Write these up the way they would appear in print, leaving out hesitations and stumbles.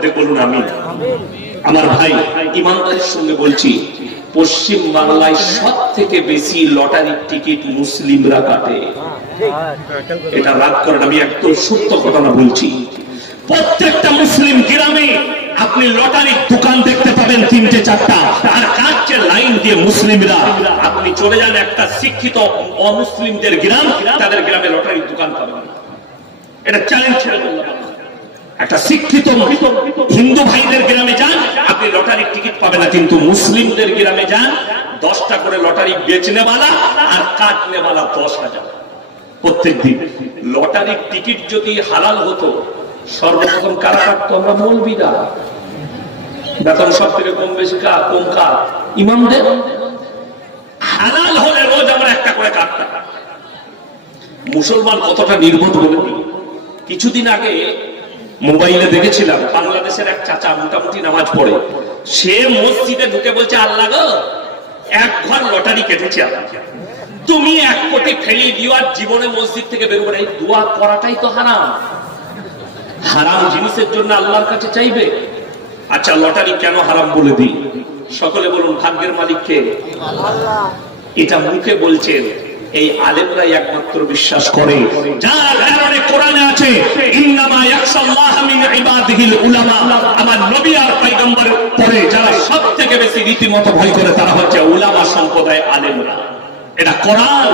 অর্ধেক বলুন আমিন। আমার ভাই ইমানদারের সঙ্গে বলছি, পশ্চিম বাংলায় সব থেকে বেশি লটারির টিকিট মুসলিমরা কাটে। এটা রাগ করেন, আমি একদম সত্য ঘটনা বলছি। প্রত্যেকটা মুসলিম গ্রামে আপনি লটারির দোকান দেখতে পাবেন 3-4টা, আর কাটছে লাইন দিয়ে মুসলিমরা। আপনি চলে যান একটা শিক্ষিত অমুসলিমদের গ্রাম, তাদের গ্রামে লটারির দোকান পাবেন। এটা চ্যালেঞ্জ ছেড়ে বললাম। একটা শিক্ষিত হিন্দু ভাইদের গ্রামে যান, আপনি লটারির টিকিট পাবেন না, কিন্তু মুসলিমদের গ্রামে যান 10টা করে লটারি বেচনেওয়ালা আর কাটনেওয়ালা 10,000 প্রত্যেকদিন। লটারির টিকিট যদি হালাল হতো, সর্বপ্রথম কারা কাটতো? আমরা মৌলবীরা। বেতন সব থেকে কম বেশি কম কার? ইমামদের। হালাল হলে রোজ আমরা একটা করে কাটতাম। মুসলমান কতটা নির্বোধ বলে দিই। কিছুদিন আগে মোবাইলে দেখেছিলাম, বাংলাদেশের এক চাচা মোটামুটি নামাজ পড়ে, সে মসজিদে ঢুকে বলছে, আল্লাহ গো, 1 ঘর লটারি কেটেছে, তুমি 1 কোটি ফেলিয়ে দিও আর জীবনে মসজিদ থেকে বেরোবে না। এই দোয়া করাটাই তো হারাম। হারাম জিনিসের জন্য আল্লাহর কাছে চাইবে? আচ্ছা, লটারি কেন হারাম বলে দিই। সকলে বলুন, ভাগ্যের মালিক কে? আল্লাহ। এটা মুখে বলছেন, এই আলেমরাই একমাত্র বিশ্বাস করে, যার কারণে কোরআনে আছে, ইন্নামা ইয়াখশাল্লাহ মিন ইবাদিহিল উলামা। আমার নবী আর পয়গম্বর পরে যারা সবথেকে বেশি রীতিমতো ভয় করে, তারা হচ্ছে উলামা সম্প্রদায়, আলেমরা। এটা কোরআন,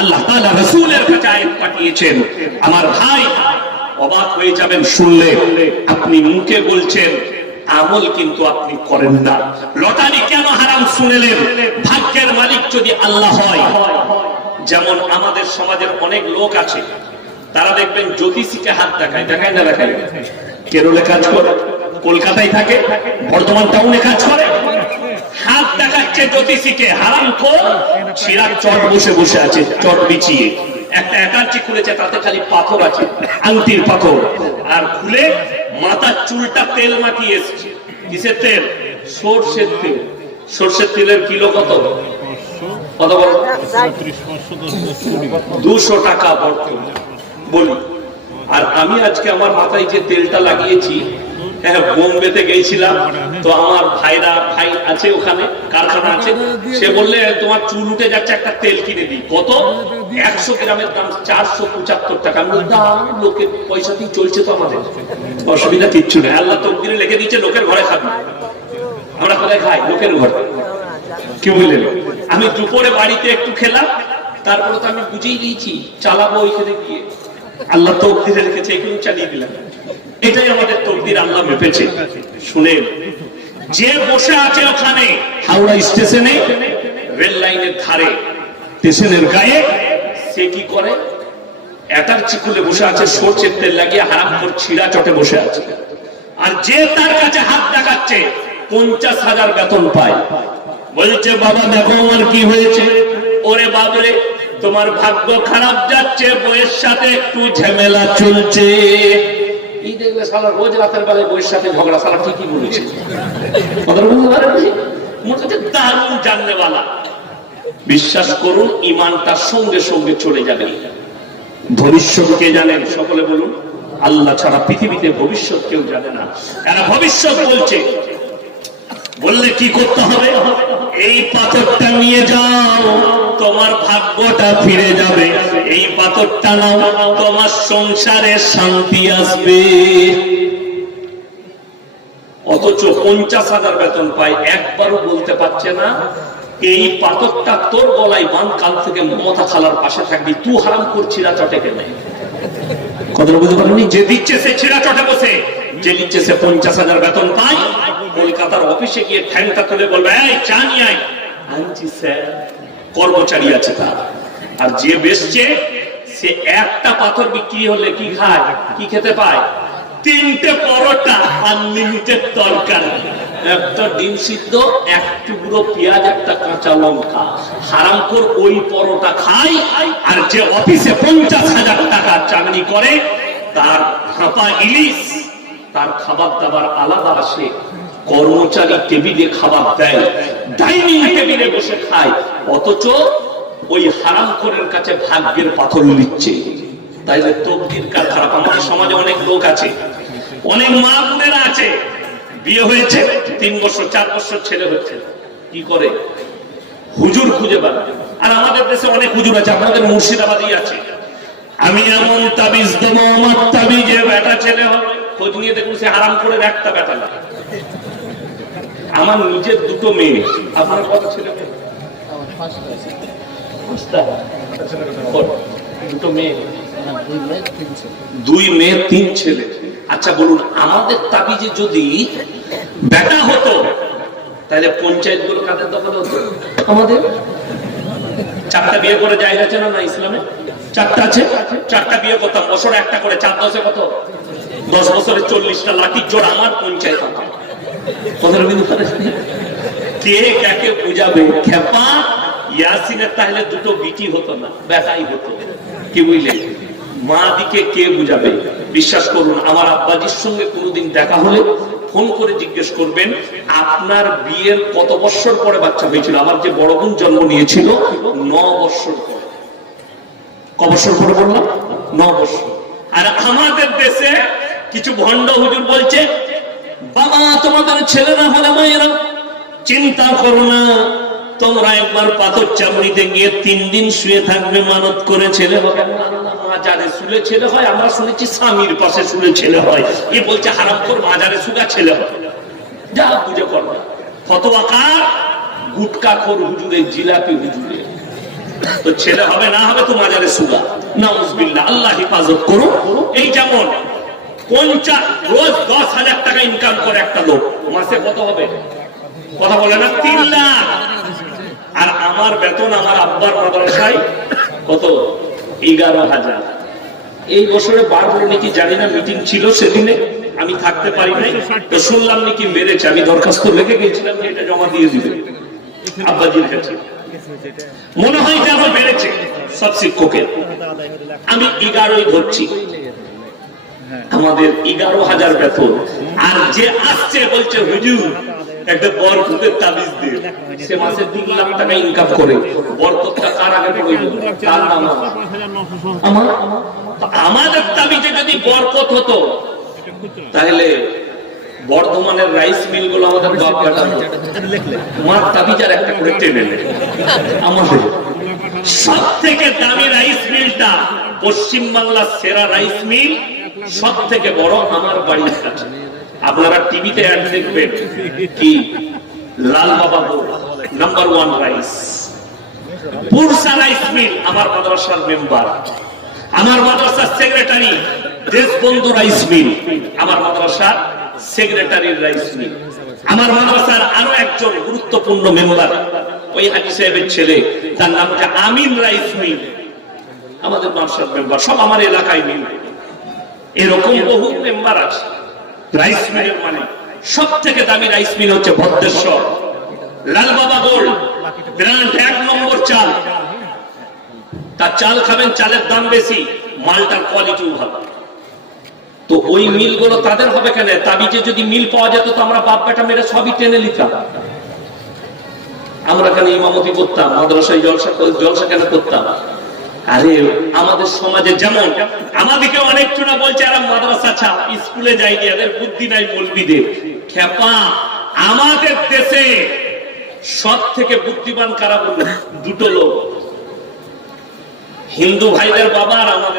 আল্লাহ তাআলা রাসূলের কাছে আয়াত পাঠিয়েছেন। আমার ভাই, অবাক হয়ে যাবেন শুনলে। আপনি মুখে বলছেন, আমল কিন্তু আপনি করেন না। লটারি কেন হারাম শুনলেন? ভাগ্যের মালিক যদি আল্লাহ হয়, যেমন আমাদের সমাজের অনেক লোক আছে, তারা দেখবেন জ্যোতিষীকে হাত দেখায়, দেখায় না দেখায়? কেরলে কাজ করে, কলকাতায় থাকে, বর্ধমান টাউনে কাজ করে, হাত দেখাচ্ছে জ্যোতিষীকে। হারামখোর ছিঁড়া চট বসে বসে আছে, চট বিছিয়ে একটা একার্চি খুলেছে, তাতে খালি পাথর আছে, আংটির পাথর, আর খুলে মাথার চুলটা তেল মাখিয়ে এসছে। কিসের তেল? সরষের তেল। সরষের তেলের কিলো কত? কত বড়? 200 টাকা বর্তমান বলি। আর আমি আজকে আমার মাথায় যে তেলটা লাগিয়েছি, হ্যাঁ, বোম্বেতে গেছিলাম, তো আমার ভাই আছে, ওখানে কারখানা আছে, সে বললে তোমার চুল উঠে যাচ্ছে, একটা তেল কিনে দিই। কত? 100 গ্রামের দাম 475 টাকা। আমি দাম, লোকের পয়সাতেই চলছে তো আমাদের, অসুবিধা কিচ্ছু নেই। আল্লাহ তকদিরে লিখে দিচ্ছে লোকের ঘরে খাবি। আমরা কোথায় খাই? লোকের ঘরে। কি বুঝলেন? আমি দুপুরে বাড়িতে একটু খেলাম, তারপরে তো আমি বুঝেই দিয়েছি চালাবো ওইখানে গিয়ে। আল্লাহ তকদিরে লিখেছে, এগুলো চালিয়ে দিলাম। এটাই আমাদের তকদির, আল্লাহ মেপেছে। শুনেন, যে বসে আছে ওখানে হাওড়া স্টেশনে, রেল লাইনের ধারে, স্টেশনের গায়ে, সে কি করে? এটার চিকুলে বসে আছে, সরষের তেল লাগিয়ে হারামখোর ছিঁড়া চটে বসে আছে। আর যে তার কাছে হাত দেখাচ্ছে, 50,000 বেতন পায়। বলছে, বাবা দেখো আমার কি হয়েছে। ওরে বাবরে, তোমার ভাগ্য খারাপ যাচ্ছে, বইয়ের সাথে একটু ঝামেলা চলছে। এই দেখবে শালা রোজ রাতের বেলায় বইয়ের সাথে ঝগড়া, শালা ঠিকই বলেছে। দারুণ জাননেওয়ালা। বিশ্বাস করুন, ইমানটার সঙ্গে সঙ্গে চলে যাবে। ভবিষ্যৎ কে জানেন? সকলে বলুন, আল্লাহ ছাড়া পৃথিবীতে ভবিষ্যৎ কেউ জানে না। এরা ভবিষ্যৎ বলছে। বললে কি করতে হবে? এই পাথরটা নিয়ে যাও, তোমার ভাগ্যটা ফিরে যাবে। এই পাথরটা নাও, তোমার সংসারে শান্তি আসবে। অথচ 50,000 বেতন পায়, একবারও বলতে পারছে না এই পাথরটা তোর গলায় বান, কাল থেকে মমতা খালার পাশে থাকবি, তুই হারাম করছিস না চটে কেন? কথাটা বুঝতে পারেনি? যে দিচ্ছে সে ছিঁড়া চটে বসে, যে দিচ্ছে সে 50,000 বেতন পায়। কলকাতার অফিসে গিয়ে ঠ্যাংটা তুলে বলবে, এই চা নিয়ে আয়। আনছি স্যার। কর্মচারী আছে তার। আর যে বেচছে, সে একটা পাথর বিক্রি হলে কি খায়? কি খেতে পায়? 3টে পরোটা, আনলিমিটেড তরকারি, একটা ডিম সিদ্ধ, এক টুকরো পেঁয়াজ, একটা কাঁচা লঙ্কা। হারামখোর ওই পরোটা খায়। আর যে অফিসে 50,000 টাকা চাকরি করে, তার হাঁপা ইলিশ, তার খাবার দাবার আলাদা আসে। কর্মচারী টেবিলে খাবার দেয়, ডাইনিং টেবিলে বসে খায়, অথচ ওই হারামখোরের কাছে ভাগ্যের পাথর নিচ্ছে। তাইলে তকদির কার খারাপ? আমাদের সমাজে অনেক লোক আছে, অনেক মা বোনেরা আছে বিয়ে হয়েছে 3 বছর 4 বছর ছেলে হচ্ছে, কি করে? হুজুর খুঁজে বেড়ায়। আর আমাদের দেশে অনেক হুজুর আছে, আপনাদের মুর্শিদাবাদই আছে, আমি এমন তাবিজ দেবো, আমার তাবিজে বেটা ছেলে হবে। খোঁজ নিয়ে দেখুন সে হারাম করে একটা বেটা না। আমার নিজের 2 মেয়ে, আপনার কত ছেলে? 2 মেয়ে, 2 মেয়ে 3 ছেলে। আচ্ছা বলুন, আমাদের তাবিজে যদি বেটা হতো তাহলে পঞ্চায়েত গুলো কাদের দখলে হতো? আমাদের। 4টা বিয়ে করে জায়গা আছে না ইসলামে? 4টা আছে, 4টা বিয়ে করতাম, বছরে একটা করে, 4 10 কত? 10 বছরে 40টা লাঠির জোর আমার পঞ্চায়েত। কে কাকে বুঝাবে? খেপা ইয়াসিনের তাহলে 2 বিটি হতো না, বেটাই হতো। কি বুঝলে? মা দিকে কে বুঝাবে? বিশ্বাস করুন, আমার আব্বাজির সঙ্গে কোনোদিন দেখা হলে ফোন করে জিজ্ঞেস করবেন আপনার বিয়ের কত বছর পরে বাচ্চা হয়েছিল। আমার যে বড় বোন জন্ম নিয়েছিল 9 বছর পরে। ক বছর পরে বললাম? 9 বছর। আর আমাদের দেশে কিছু ভণ্ড হুজুর বলছে, বাবা তোমাদের ছেলেরা হলে মায়েরা চিন্তা করো না, তোমরা একবার পাথর চামড়িতে গিয়ে 3 দিন শুয়ে থাকবে, মানত করে ছেলে হবে। মাজারে শুলে ছেলে হয়, আমরা শুনেছি স্বামীর পাশে শুলে ছেলে হয়। এ বলছে হারামখোর মাজারে শুলে ছেলে হয়। যা বুঝে করো, ফতোয়াকার গুটকাখোর হুজুরের, জিলাপি হুজুরের। তো ছেলে হবে না হবে তো মাজারে শুলা। নাউজুবিল্লাহ, আল্লাহ হেফাজত করো। এই যেমন 50 রোজ 10,000 টাকা ইনকাম করে একটা লোক, মাসে কত হবে? কথা বলে না? 3 লাখ। আর আমার বেতন আমার আব্বার মাদ্রাসায় কত? 11,000। এই বছরে বাড়লো নাকি জানি না, মিটিং ছিল সেদিনে, আমি থাকতে পারি নাই। তো শুনলাম নাকি মেরেছে। আমি দরখাস্ত লিখে গেছিলাম যে এটা জমা দিয়ে দিবে আব্বাজির কাছে। মনে হয় যে আমার বেড়েছে সব শিক্ষকের। আমি 11ই ধরছি, আমাদের 11,000 বেতন। আর যে আসছে বলছে হুজুর একটা বরকতের তাবিজ দিয়ে, সে মাসে 3 লাখ টাকা ইনকাম করে। বরকতটা কার আগে পড়ে? তার নাম আমার। আমাদের তাবিজে যদি বরকত হতো তাহলে বর্ধমানের রাইস মিল গুলো আমাদের বাপ বেটা মার তাবিজার একটা করে টেনে নেয়। আমাদের সব থেকে দামি রাইস মিলটা পশ্চিম বাংলার সেরা রাইস মিল, সব থেকে বড় আমার বাড়ির কাছে। আপনারা টিভিতে অ্যাড দেখবেন কি লাল বাবা নাম্বার 1 রাইস। পুরসা রাইস মিল আমার মাদ্রাসার মেম্বার, আমার মাদ্রাসার সেক্রেটারি। দেশবন্ধু রাইস মিল আমার মাদ্রাসার সেক্রেটারির রাইস মিল। আমার মাদ্রাসার আরো একজন গুরুত্বপূর্ণ মেম্বার, ওই হাজী সাহেবের ছেলে, তার নাম হচ্ছে আমিন রাইস মিল, আমাদের মাদ্রাসার মেম্বার। সব আমার এলাকায় মিল। এরকম বহু মেম্বার আছে রাইস মিলের। মানে সব থেকে দামি রাইস মিল হচ্ছে ভদ্রেশ্বর লাল বাবা গোল্ড ব্র্যান্ড, 1 নম্বর চাল। তার চাল খাবেন, চালের দাম বেশি, মালটার কোয়ালিটিও ভালো। তো ওই মিল গুলো তাদের হবে কেন? তাবিজে যদি মিল পাওয়া যেত তো আমরা বাপ বেটা মেরে সবই টেনে নিতাম। আমরা কেন ইমামতি করতাম, মাদ্রাসায় জলসা কেন করতাম? আরে আমাদের সমাজে যেমন আমাদেরকে অনেক চুনা বলছে এরা মাদ্রাসা ছাপ, স্কুলে যায়নি, এদের বুদ্ধি নাই মৌলবীদের। খেপা, আমাদের দেশে সব থেকে বুদ্ধিমান কারা বলুন? 2 লোক, হিন্দু ভাইদের বাবা আর আমাদের